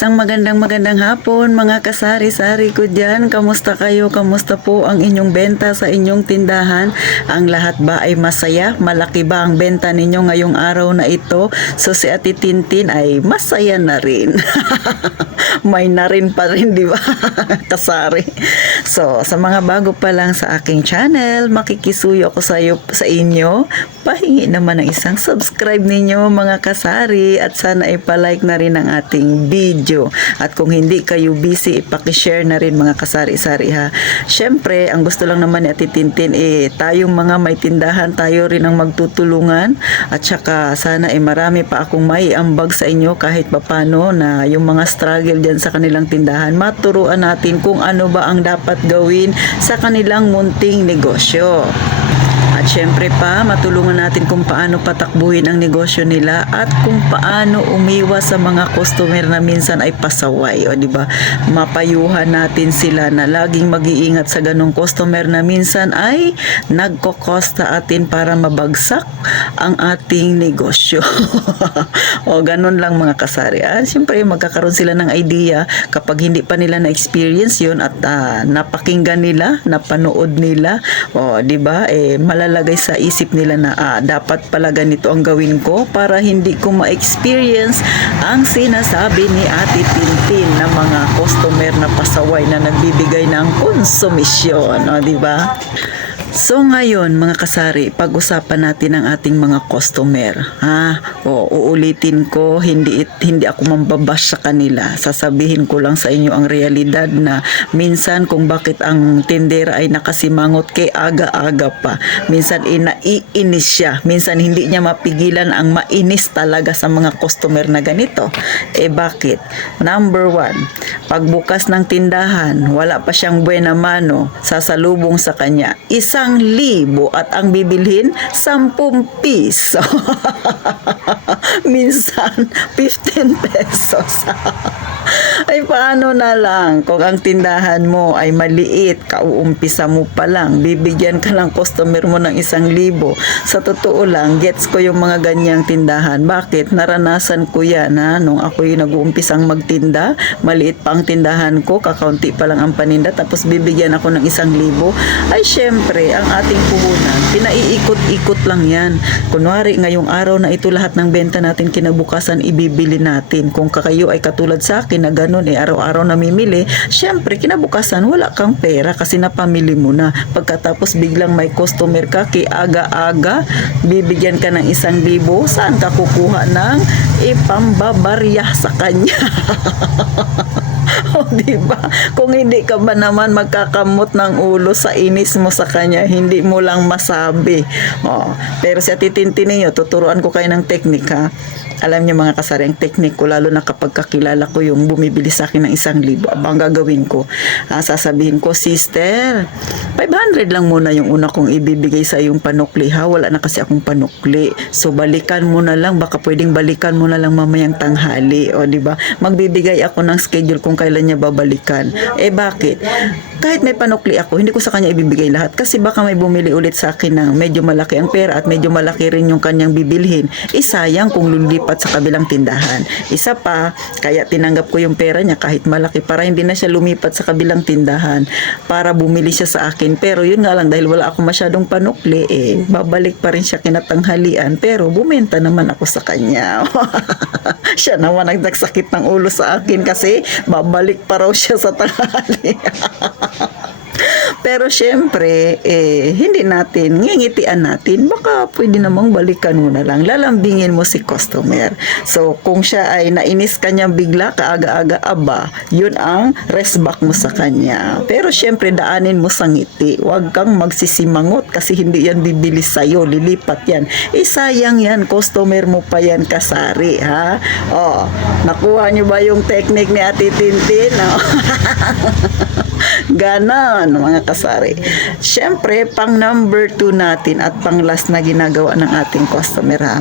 Isang magandang hapon mga kasari-sari ko dyan. Kamusta kayo? Kamusta po ang inyong benta sa inyong tindahan? Ang lahat ba ay masaya? Malaki ba ang benta ninyo ngayong araw na ito? So si Ate Tintin ay masaya na rin. May na rin pa rin, di ba? Kasari. So sa mga bago pa lang sa aking channel, makikisuyo ako sa inyo. Pahingi naman ng isang subscribe ninyo mga kasari at sana ipalike na rin ang ating video. At kung hindi kayo busy, ipakishare na rin mga kasari-sari ha. Syempre, ang gusto lang naman ni Ate Tintin tayong mga may tindahan, tayo rin ang magtutulungan at saka sana marami pa akong maiambag sa inyo kahit papano na yung mga struggle dyan sa kanilang tindahan, maturuan natin kung ano ba ang dapat gawin sa kanilang munting negosyo. At syempre pa, matulungan natin kung paano patakbuhin ang negosyo nila at kung paano umiwas sa mga customer na minsan ay pasaway. O diba, mapayuhan natin sila na laging mag-iingat sa ganong customer na minsan ay nagkokosta atin para mabagsak ang ating negosyo. O ganun lang mga kasari. Syempre, magkakaroon sila ng idea kapag hindi pa nila na-experience yun at napakinggan nila, napanood nila. O diba, malalagay sa isip nila na dapat pala ganito ang gawin ko para hindi ko ma-experience ang sinasabi ni Ate Tintin na mga customer na pasaway na nagbibigay ng konsumisyon, di ba? So ngayon mga kasari, pag-usapan natin ang ating mga customer. Uulitin ko, hindi ako mambabash sa kanila. Sasabihin ko lang sa inyo ang realidad na minsan kung bakit ang tindera ay nakasimangot kay aga-aga pa. Minsan naiinis siya. Minsan hindi niya mapigilan ang mainis talaga sa mga customer na ganito. Bakit? Number 1, pagbukas ng tindahan, wala pa siyang buena mano, sasalubong sa kanya 1,000 at ang bibilhin 10 piso. Minsan 15 pesos. Ay paano na lang kung ang tindahan mo ay maliit, kauumpisa mo pa lang, bibigyan ka ng customer mo ng 1,000. Sa totoo lang, gets ko yung mga ganyang tindahan. Bakit? Naranasan ko yan nung ako'y nag-uumpisang magtinda, maliit pa ang tindahan ko, kakaunti pa lang ang paninda, tapos bibigyan ako ng 1,000. Ay syempre, ang ating puhunan, pinaiikot-ikot lang yan. Kunwari, ngayong araw na ito lahat ng benta natin kinabukasan ibibili natin. Kung kayo ay katulad sa akin na ganun, araw-araw namimili, syempre kinabukasan wala kang pera kasi napamili mo na. Pagkatapos biglang may customer ka, aga-aga, bibigyan ka ng 1,000, saan ka kukuha ng ipambabarya sa kanya? O diba? Kung hindi ka ba naman magkakamot ng ulo sa inis mo sa kanya, hindi mo lang masabi. Pero si Ate Tintin niyo, tuturuan ko kayo ng teknik ha. Alam niyo mga kasari, ang teknik ko, lalo na kapag kakilala ko yung bumibili sa akin ng 1,000, ang gagawin ko, sasabihin ko, sister, 500 lang muna yung una kong ibibigay sa iyong panukli ha, wala na kasi akong panukli, so balikan mo na lang, baka pwedeng balikan mo na lang mamayang tanghali, o diba, magbibigay ako ng schedule kung kailan niya babalikan. Bakit? Kahit may panukli ako, hindi ko sa kanya ibibigay lahat kasi baka may bumili ulit sa akin ng medyo malaki ang pera at medyo malaki rin yung kanyang bibilhin. Sayang kung lulipat sa kabilang tindahan. Isa pa, kaya tinanggap ko yung pera niya kahit malaki para hindi na siya lumipat sa kabilang tindahan para bumili siya sa akin. Pero yun nga lang, dahil wala ako masyadong panukli, babalik pa rin siya kinatanghalian pero bumenta naman ako sa kanya. Siya naman nagdagsakit ng ulo sa akin kasi babalik pa raw siya sa tanghali. Pero syempre, hindi natin, ngingitian natin, baka pwede namang balikan mo na lang, lalambingin mo si customer. So, kung siya ay nainis kanya bigla, kaaga-aga, yun ang rest back mo sa kanya. Pero syempre, daanin mo sa ngiti. Huwag kang magsisimangot kasi hindi yan bibili sa'yo, lilipat yan. Sayang yan, customer mo pa yan kasari, ha? Nakuha niyo ba yung technique ni Ate Tintin? Ganon mga kasari. Syempre, pang number 2 natin at pang last na ginagawa ng ating customer ha.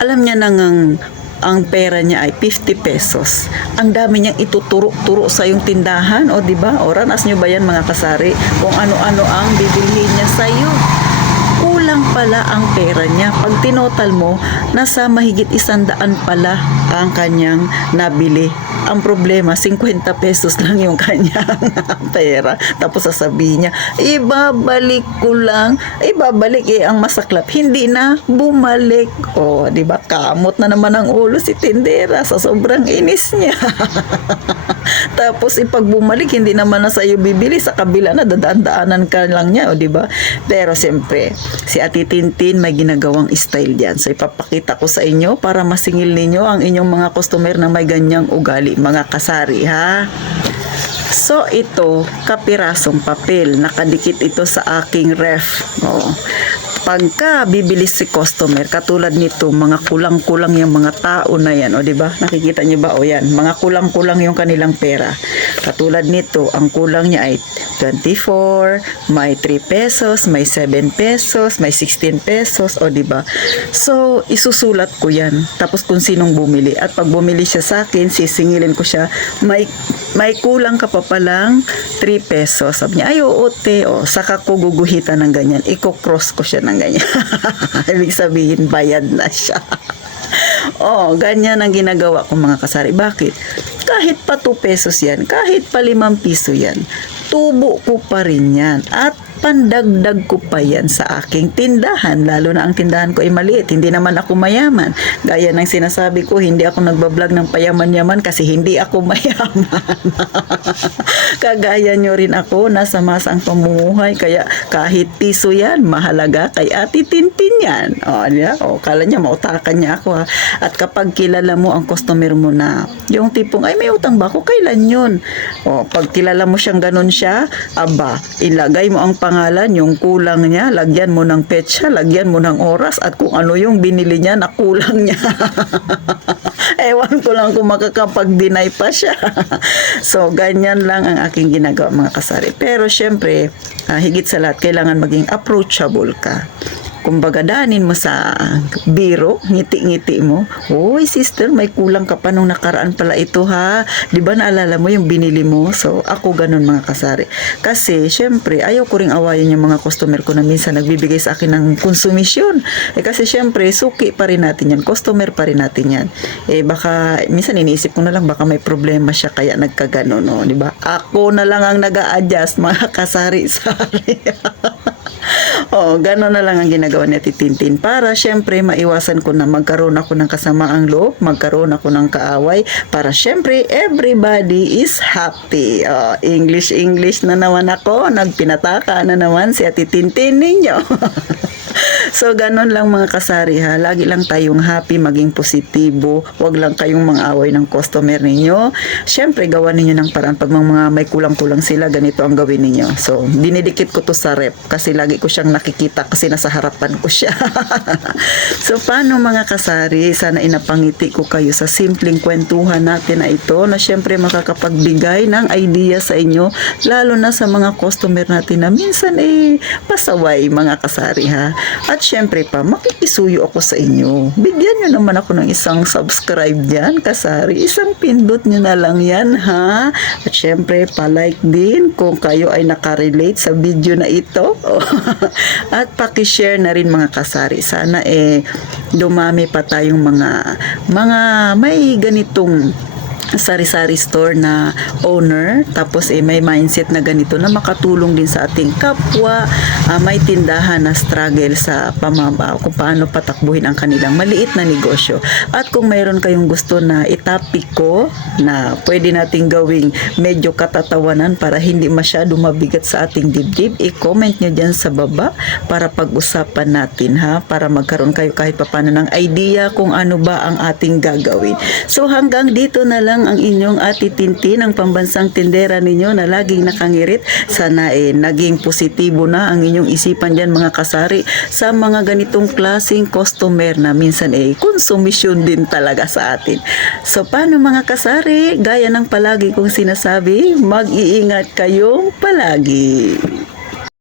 Alam niya nang ang pera niya ay 50 pesos. Ang dami niyang ituturo-turo sa yung tindahan, o di ba? O ranas niyo ba yan mga kasari? Kung ano-ano ang bibilhin niya sa iyo. kulang pala ang pera niya. Pag tinotal mo, nasa mahigit 100 pala ang kanyang nabili. Ang problema, 50 pesos lang yung kanyang pera. Tapos sasabihin niya, ibabalik ko lang. Ibabalik ang masaklap. Hindi na bumalik. O, di ba? Kamot na naman ang ulo si tindera sa sobrang inis niya. Tapos pag bumalik, hindi naman na sa'yo bibili. Sa kabila na, dadaan-daanan ka lang niya. O, di ba? Pero siyempre, si Ate Tintin may ginagawang style diyan. So, ipapakita ko sa inyo para masingil ninyo ang inyong mga customer na may ganyang ugali, mga kasari, ha? So, ito, kapirasong papel. Nakadikit ito sa aking ref. Oh. Pagka bibili si customer, katulad nito, mga kulang-kulang yung mga tao na yan, o diba? Nakikita niyo ba? O yan, mga kulang-kulang yung kanilang pera. Katulad nito, ang kulang niya ay 24, may 3 pesos, may 7 pesos, may 16 pesos, o diba? So, isusulat ko yan. Tapos kung sinong bumili. At pag bumili siya sa akin, sisingilin ko siya, may kulang ka pa palang 3 pesos. Sabi niya, ay oo te, o, saka ko guguhitan ng ganyan. Iko-cross ko siya ng ganyan. Ibig sabihin, bayad na siya. Oh, ganyan ang ginagawa ko, mga kasari. Bakit? Kahit pa 2 pesos yan, kahit pa 5 piso yan, tubo ko pa rin yan. At pandagdag ko pa yan sa aking tindahan, lalo na ang tindahan ko ay maliit, hindi naman ako mayaman. Gaya ng sinasabi ko, hindi ako nagbablog ng payaman-yaman kasi hindi ako mayaman. Kagaya nyo rin ako, nasa masang pamumuhay, kaya kahit piso yan, mahalaga kay Ate Tintin yan. O, kala niya, mautakan niya ako, ha. At kapag kilala mo ang customer mo na, yung tipong, ay may utang ba ako, kailan yun? O, pag kilala mo siyang ganun siya, aba, ilagay mo ang pangalan, yung kulang niya, lagyan mo ng petsa, lagyan mo ng oras, at kung ano yung binili niya na kulang niya. Ewan ko lang kung makakapag-deny pa siya. So, ganyan lang ang aking ginagawa, mga kasari. Pero, syempre, higit sa lahat, kailangan maging approachable ka. Kumbaga, daanin mo sa biro, ngiti-ngiti mo. Uy, sister, may kulang ka pa nung nakaraan pala ito, ha? Di ba naalala mo yung binili mo? So, ako ganun, mga kasari. Kasi, syempre, ayaw ko ring awayin yung mga customer ko na minsan nagbibigay sa akin ng konsumisyon. Kasi, syempre, suki pa rin natin yan. Customer pa rin natin yan. Baka, minsan iniisip ko na lang, baka may problema siya, kaya nagkaganon, no? Di ba? Ako na lang ang nag-a-adjust, mga kasari-sari. Gano'n na lang ang ginagawa ni Ate Tintin para syempre maiwasan ko na magkaroon ako ng kasamaang loob, magkaroon ako ng kaaway para syempre everybody is happy. English na naman ako, nagpinataka na naman si Ate Tintin ninyo. So, ganun lang, mga kasari, ha. Lagi lang tayong happy, maging positibo. Huwag lang kayong mang-away ng customer ninyo. Siyempre, gawa ninyo ng paraan. Pag mga may kulang-kulang sila, ganito ang gawin ninyo. So, dinidikit ko to sa rep kasi lagi ko siyang nakikita kasi nasa harapan ko siya. So, paano, mga kasari? Sana inapangiti ko kayo sa simpleng kwentuhan natin na ito na siyempre makakapagbigay ng idea sa inyo, lalo na sa mga customer natin na minsan pasaway, mga kasari, ha. At syempre pa, makikisuyo ako sa inyo. Bigyan nyo naman ako ng isang subscribe dyan, kasari. Isang pindot nyo na lang yan, ha? At syempre, pa-like din kung kayo ay nakarelate sa video na ito. At pakishare na rin, mga kasari. Sana dumami pa tayong mga may ganitong sari-sari store na owner, tapos may mindset na ganito na makatulong din sa ating kapwa, may tindahan na struggle sa kung paano patakbuhin ang kanilang maliit na negosyo. At kung mayroon kayong gusto na itapik ko na pwede nating gawing medyo katatawanan para hindi masyado mabigat sa ating dibdib, i-comment nyo dyan sa baba para pag-usapan natin, ha, para magkaroon kayo kahit papano ng idea kung ano ba ang ating gagawin. So, hanggang dito na lang ang inyong Ate Tintin, ang pambansang tindera ninyo na laging nakangirit. Sana naging positibo na ang inyong isipan dyan, mga kasari, sa mga ganitong klaseng customer na minsan konsumisyon din talaga sa atin. So, paano, mga kasari? Gaya ng palagi kong sinasabi, mag-iingat kayong palagi.